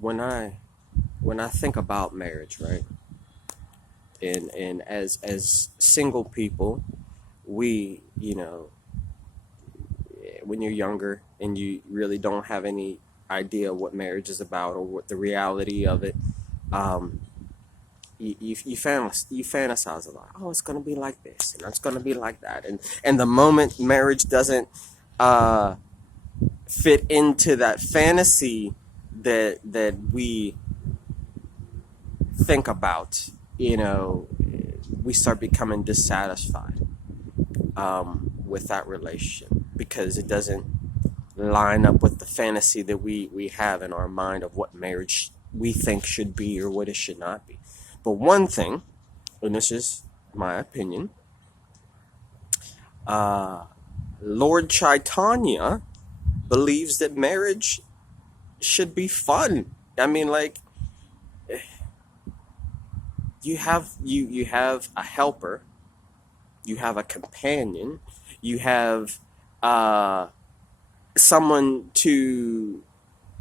when I think about marriage, right? And as single people, we, when you're younger and you really don't have any idea what marriage is about or what the reality of it, um, you fantasize a lot. Oh, it's gonna be like this, and it's gonna be like that, and the moment marriage doesn't uh, fit into that fantasy that we think about, we start becoming dissatisfied with that relationship because it doesn't line up with the fantasy that we have in our mind of what marriage we think should be or what it should not be. But one thing, and this is my opinion, uh, Lord Chaitanya believes that marriage should be fun. I mean, like, you have a helper, you have a companion, you have uh, someone to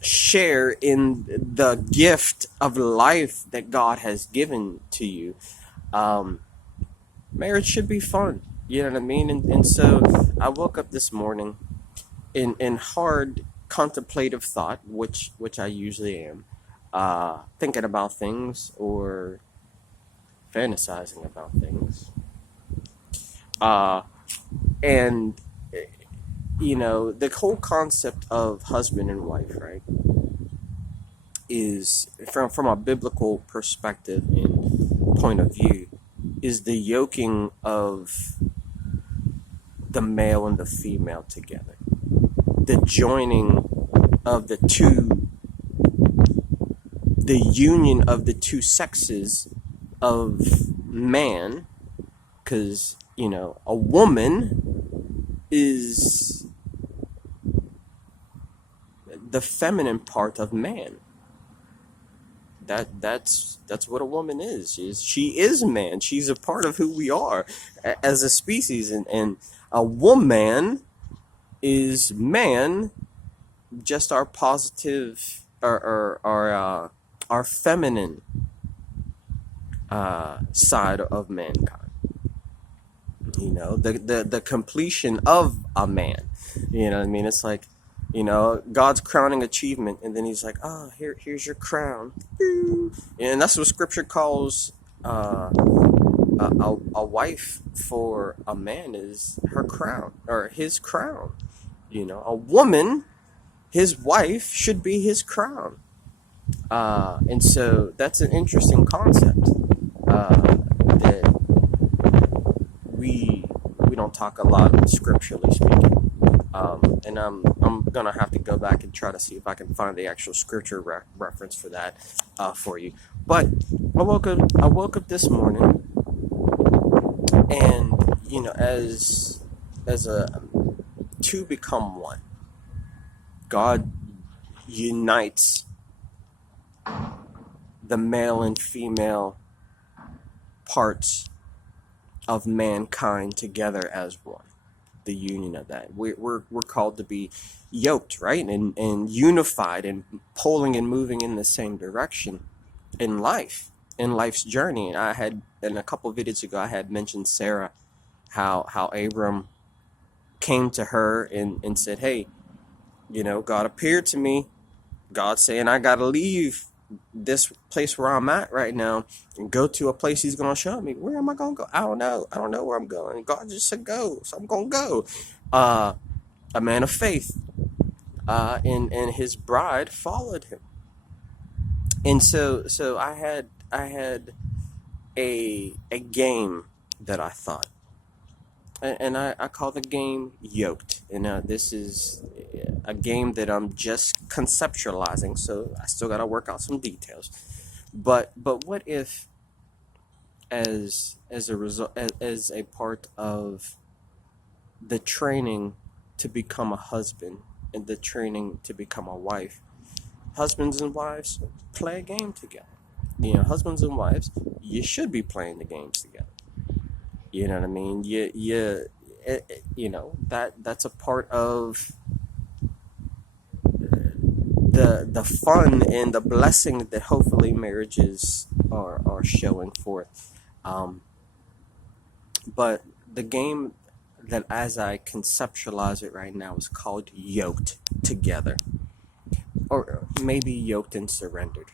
share in the gift of life that God has given to you. Um, Marriage should be fun. You know what I mean? And so I woke up this morning in hard contemplative thought, which I usually am, thinking about things or fantasizing about things. Uh, and the whole concept of husband and wife, right, is from a biblical perspective and point of view, is the yoking of the male and the female together, the joining of the union of the two sexes of man, because a woman is the feminine part of man. That's what a woman is. She is man. She's a part of who we are as a species, and a woman is man, just our positive our feminine side of mankind. The completion of a man. You know what I mean? It's like, God's crowning achievement, and then he's like, "Oh, here's your crown," and that's what Scripture calls a wife for a man is her crown or his crown. A woman, his wife, should be his crown, and so that's an interesting concept that we don't talk a lot scripturally speaking. And I'm gonna have to go back and try to see if I can find the actual scripture reference for that for you. But I woke up this morning, and as a two become one, God unites the male and female parts of mankind together as one. The union of that. We're called to be yoked, right? And unified and pulling and moving in the same direction in life's journey. And I had, in a couple of videos ago, I had mentioned Sarah, how Abram came to her and said, "Hey, God appeared to me. God saying I gotta leave this place where I'm at right now and go to a place he's gonna show me. Where am I gonna go? I don't know. I don't know where I'm going." And God just said go, so I'm gonna go. A man of faith, and his bride followed him. And so I had a game that I thought, and I call the game Yoked. And this is a game that I'm just conceptualizing, so I still got to work out some details. But what if, as a result, as a part of the training to become a husband and the training to become a wife, husbands and wives play a game together. Husbands and wives, you should be playing the games together. You know what I mean? That's a part of the fun and the blessing that hopefully marriages are showing forth. Um, but the game that, as I conceptualize it right now, is called Yoked Together, or maybe Yoked and Surrendered,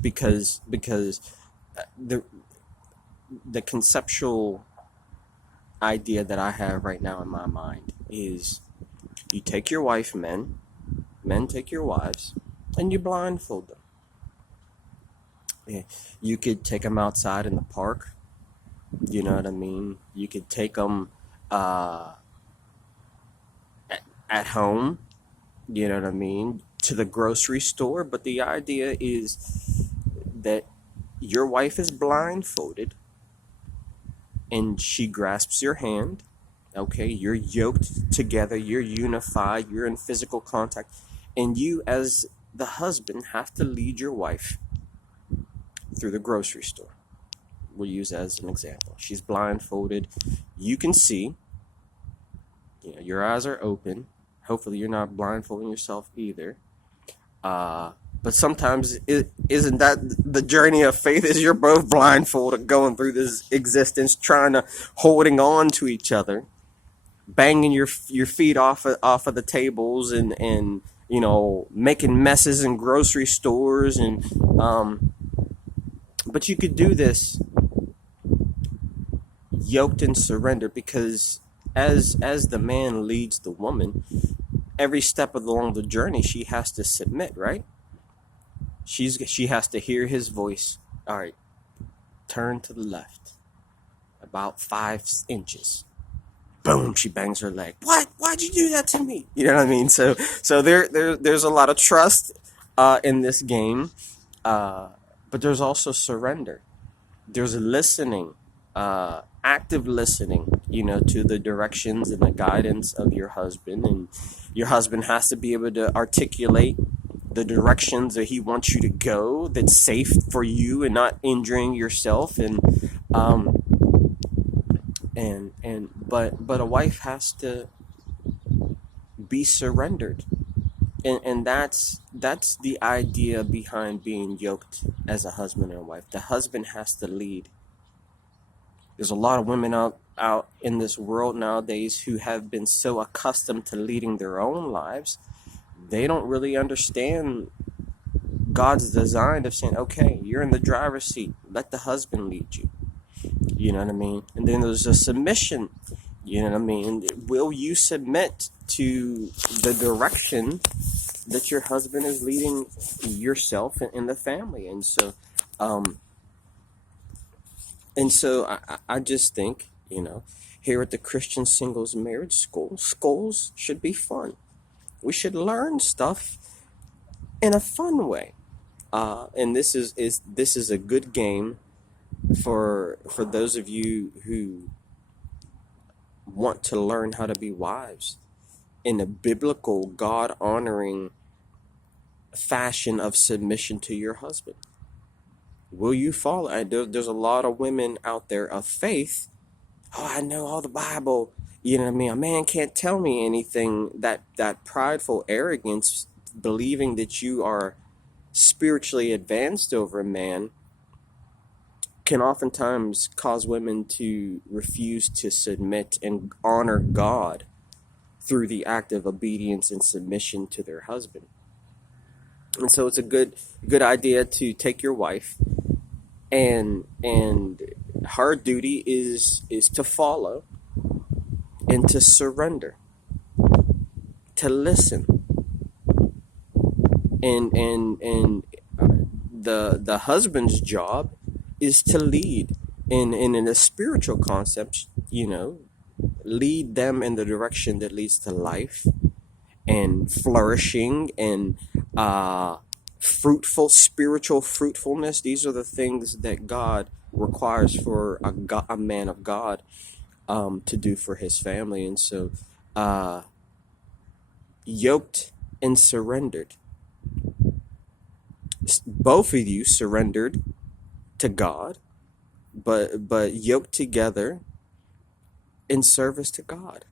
because the conceptual idea that I have right now in my mind is you take your wife, men take your wives, and you blindfold them. Yeah. You could take them outside in the park, you know what I mean? You could take them uh, at home, you know what I mean, to the grocery store. But the idea is that your wife is blindfolded and she grasps your hand. Okay, you're yoked together, you're unified, you're in physical contact, and you, as the husband, have to lead your wife through the grocery store. We'll use as an example. She's blindfolded. You can see, your eyes are open. Hopefully, you're not blindfolding yourself either. But sometimes isn't that the journey of faith? Is you're both blindfolded, going through this existence, holding on to each other, banging your feet off of the tables, and making messes in grocery stores, and but you could do this yoked and surrendered, because as the man leads the woman, every step along the journey she has to submit, right? She has to hear his voice. All right, turn to the left about 5 inches. Boom, she bangs her leg. What? Why'd you do that to me? You know what I mean? So there's a lot of trust in this game, but there's also surrender. There's listening, active listening, to the directions and the guidance of your husband, and your husband has to be able to articulate the directions that he wants you to go that's safe for you and not injuring yourself, but a wife has to be surrendered, and that's the idea behind being yoked as a husband and wife. The husband has to lead. There's a lot of women out in this world nowadays who have been so accustomed to leading their own lives, they don't really understand God's design of saying, okay, you're in the driver's seat, let the husband lead you. You know what I mean? And then there's a submission. You know what I mean? Will you submit to the direction that your husband is leading yourself and the family? And so, I just think, here at the Christian Singles Marriage School, schools should be fun. We should learn stuff in a fun way. And this is a good game for those of you who want to learn how to be wives in a biblical, God-honoring fashion of submission to your husband. Will you follow? There's a lot of women out there of faith. Oh, I know all the Bible. You know what I mean? A man can't tell me anything. That prideful arrogance, believing that you are spiritually advanced over a man, can oftentimes cause women to refuse to submit and honor God through the act of obedience and submission to their husband. And so it's a good idea to take your wife, and her duty is to follow and to surrender, to listen, and the husband's job is to lead, and in a spiritual concept, lead them in the direction that leads to life and flourishing and spiritual fruitfulness. These are the things that God requires for a man of God to do for his family. And so yoked and surrendered. Both of you surrendered to God, but yoked together in service to God.